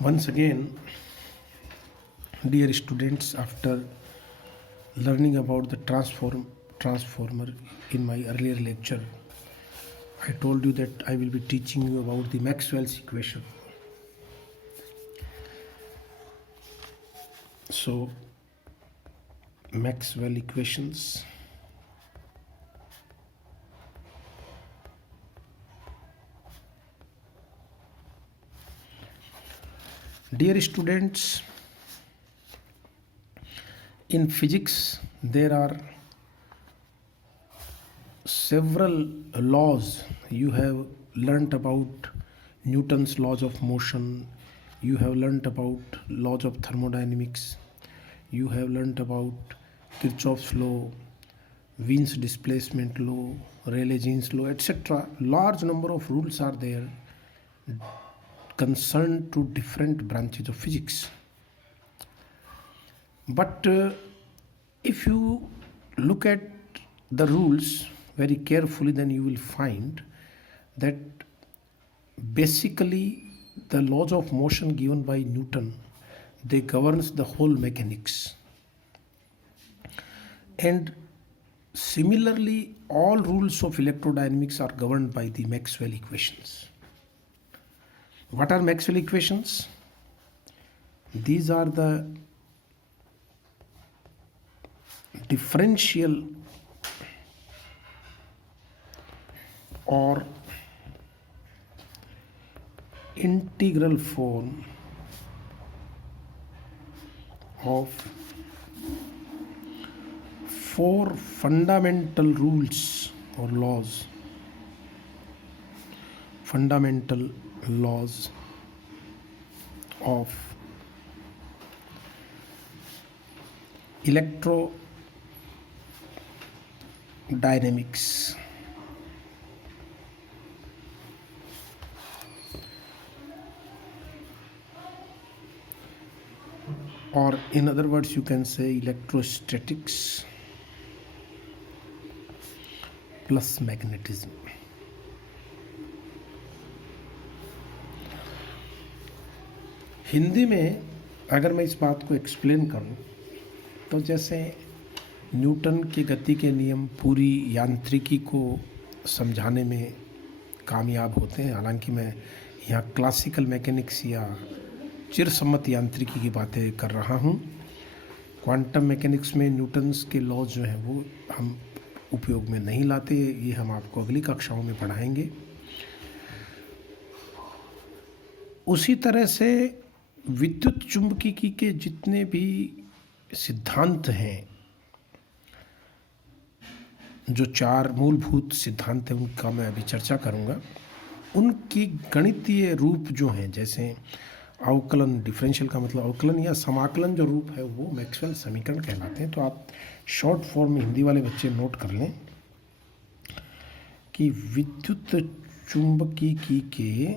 Once again, dear students, after learning about the transformer in my earlier lecture, I told you that I will be teaching you about the Maxwell's equation. So, Maxwell equations. Dear students, in physics there are several laws. You have learnt about Newton's laws of motion, you have learnt about laws of thermodynamics, you have learnt about Kirchhoff's law, Wien's displacement law, Rayleigh-Jean's law, etc. Large number of rules are there concerned to different branches of physics. But if you look at the rules very carefully, then you will find that basically the laws of motion given by Newton, they governs the whole mechanics. And similarly, all rules of electrodynamics are governed by the Maxwell equations. What are Maxwell equations? These are the differential or integral form of four fundamental rules or laws, fundamental laws of electrodynamics. Or in other words, you can say electrostatics plus magnetism. Hindi में अगर मैं इस बात को explain करूं तो जैसे Newton की गति के नियम पूरी यांत्रिकी को समझाने में कामयाब होते हैं। हालांकि मैं यहाँ क्लासिकल मैकेनिक्स या चिरसम्मत यांत्रिकी की बातें कर रहा हूँ। क्वांटम मैकेनिक्स में न्यूटन्स के लॉज जो हैं वो हम उपयोग में नहीं लाते, ये हम आपको अगली कक्षाओं में पढ़ाएंगे। उसी तरह से विद्युत चुंबकीय के जितने भी सिद्धांत हैं, जो चार मूलभूत सिद्धांत हैं उनका मैं अभी चर्चा करूंगा। उनकी गणितीय रूप जो हैं, जैसे अवकलन, डिफरेंशियल का मतलब अवकलन या समाकलन जो रूप है वो मैक्सवेल समीकरण कहलाते हैं। तो आप शॉर्ट फॉर्म में हिंदी वाले बच्चे नोट कर लें कि विद्युत चुंबकीय के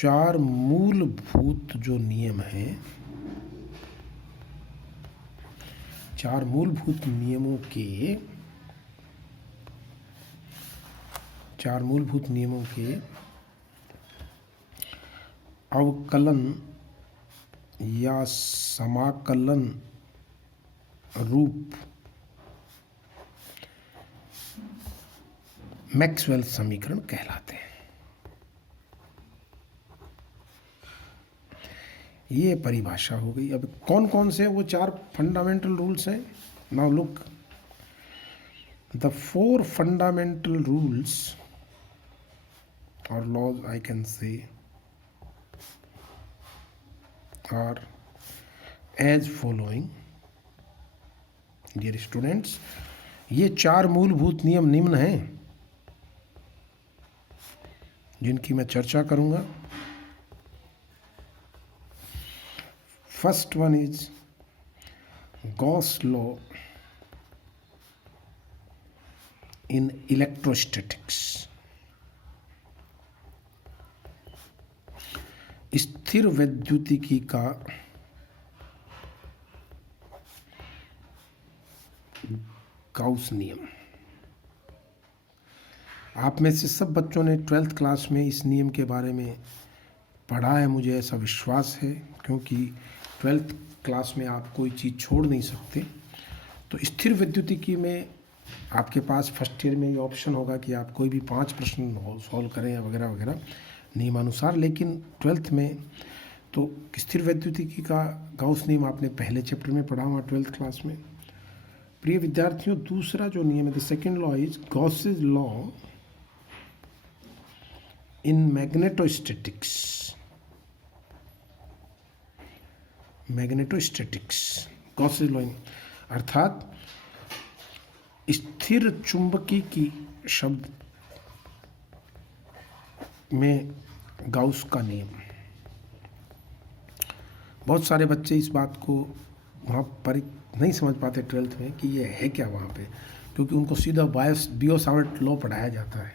चार मूलभूत जो नियम हैं, चार मूलभूत नियमों के अवकलन या समाकलन रूप मैक्सवेल समीकरण कहलाते हैं। ये परिभाषा हो गई। अब कौन कौन से वो चार फंडामेंटल रूल्स हैं? Now look, the four fundamental rules or laws, I can say, are as following. Dear students, ये चार मूलभूत नियम निम्न हैं जिनकी मैं चर्चा करूंगा। First one is Gauss law in electrostatics. स्थिर वैद्युतिकी का गाउस नियम। आप में से सब बच्चों ने 12th क्लास में इस नियम के बारे में पढ़ा है, मुझे ऐसा विश्वास है, क्योंकि 12th क्लास में आप कोई चीज़ छोड़ नहीं सकते। तो स्थिर विद्युतिकी में आपके पास फर्स्ट ईयर में ये ऑप्शन होगा कि आप कोई भी 5 प्रश्न सॉल्व करें या वगैरह वगैरह नियमानुसार, लेकिन 12th में तो स्थिर विद्युतिकी का गाउस नियम आपने पहले चैप्टर में पढ़ा हुआ 12th क्लास में। प्रिय विद्यार्थियों, दूसरा जो नियम है, the second law is Gauss's law in magnetostatics. Gauss's law अर्थात स्थिर चुंबकी की शब्द में गाउस का नियम। बहुत सारे बच्चे इस बात को वहाँ पर नहीं समझ पाते 12th में कि ये है क्या वहाँ पे, क्योंकि उनको सीधा बियो-सावर्ट लॉ पढ़ाया जाता है।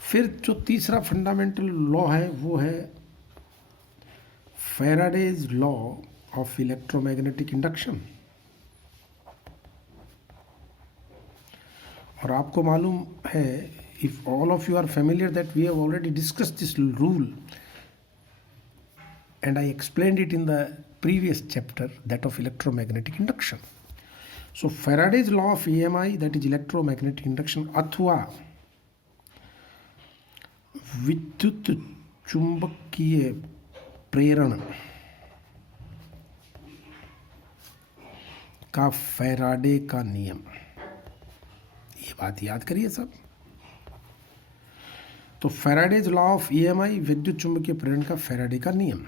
फिर जो तीसरा फंडामेंटल लॉ है वो है Faraday's law of electromagnetic induction. और आपको मालूम है, if all of you are familiar that we have already discussed this rule and I explained it in the previous chapter, that of electromagnetic induction. So Faraday's law of EMI, that is electromagnetic induction, अथवा विद्युत चुंबकीय प्रेरण का Faraday का नियम, ये बात याद करिए सब। तो फैराडेज लॉ ऑफ EMI, विद्युत चुंबकीय प्रेरण का फैराडे का नियम,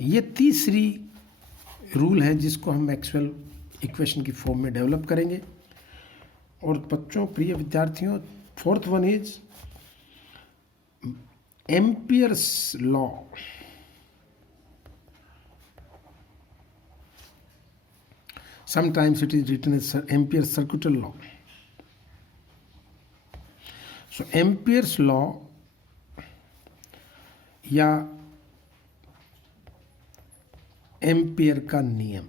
ये तीसरी रूल है जिसको हम मैक्सवेल इक्वेशन की फॉर्म में डेवलप करेंगे। और बच्चों, प्रिय विद्यार्थियों, fourth one is Ampere's law. Sometimes it is written as Ampere's circuital law. So Ampere's law या एम्पियर का नियम,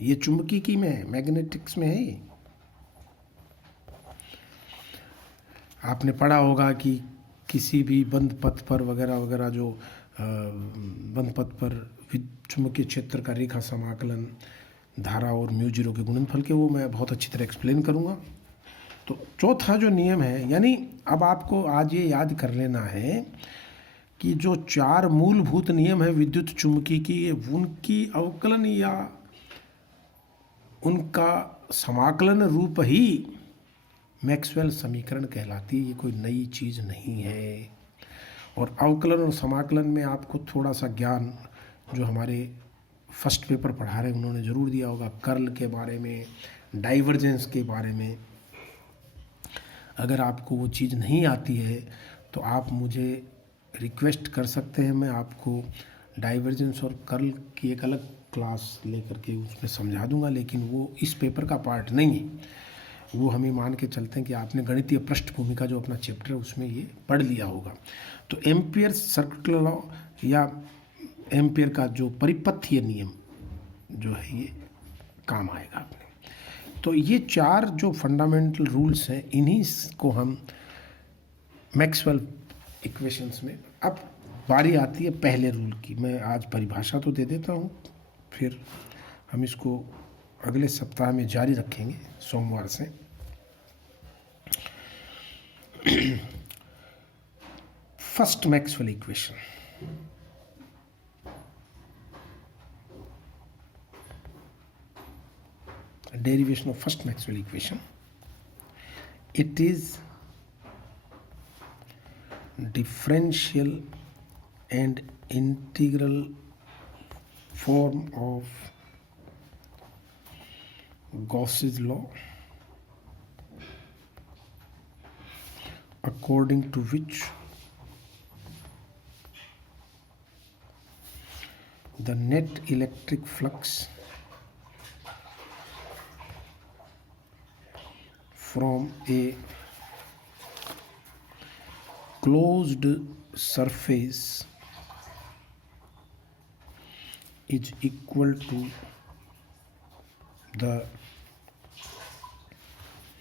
ये चुंबकीय में है, मैग्नेटिक्स में है। आपने पढ़ा होगा कि किसी भी बंद पथ पर वगैरह वगैरह जो बंद पथ पर चुंबकीय क्षेत्र का रेखा समाकलन, धारा और म्यू जीरो के गुणनफल के, वो मैं बहुत अच्छी तरह एक्सप्लेन करूँगा। तो चौथा जो नियम है, यानी अब आपको आज ये याद कर लेना है कि जो 4 मूलभूत नियम है विद्युत चुंबकीय की, उनकी अवकलन या उनका समाकलन रूप ही मैक्सवेल समीकरण कहलाती है। ये कोई नई चीज़ नहीं है। और अवकलन और समाकलन में आपको थोड़ा सा ज्ञान जो हमारे फर्स्ट पेपर पढ़ा रहे हैं उन्होंने ज़रूर दिया होगा, कर्ल के बारे में, डाइवर्जेंस के बारे में। अगर आपको वो चीज़ नहीं आती है तो आप मुझे रिक्वेस्ट कर सकते हैं, मैं आपको डाइवर्जेंस और कर्ल की एक अलग क्लास लेकर के उसमें समझा दूंगा, लेकिन वो इस पेपर का पार्ट नहीं है। वो हमें मान के चलते हैं कि आपने गणितीय पृष्ठभूमि का जो अपना चैप्टर है उसमें ये पढ़ लिया होगा। तो एम्पियर सर्कुलर लॉ या एम्पियर का जो परिपथीय नियम जो है ये काम आएगा आपने। तो ये 4 जो फंडामेंटल रूल्स हैं, इन्हीं को हम मैक्सवेल इक्वेशंस में। अब बारी आती है पहले रूल की। मैं आज परिभाषा तो दे देता हूँ, फिर हम इसको अगले सप्ताह में जारी रखेंगे सोमवार से। First Maxwell equation, derivation of first Maxwell equation. It is differential and integral form of Gauss's law, according to which the net electric flux from a closed surface is equal to the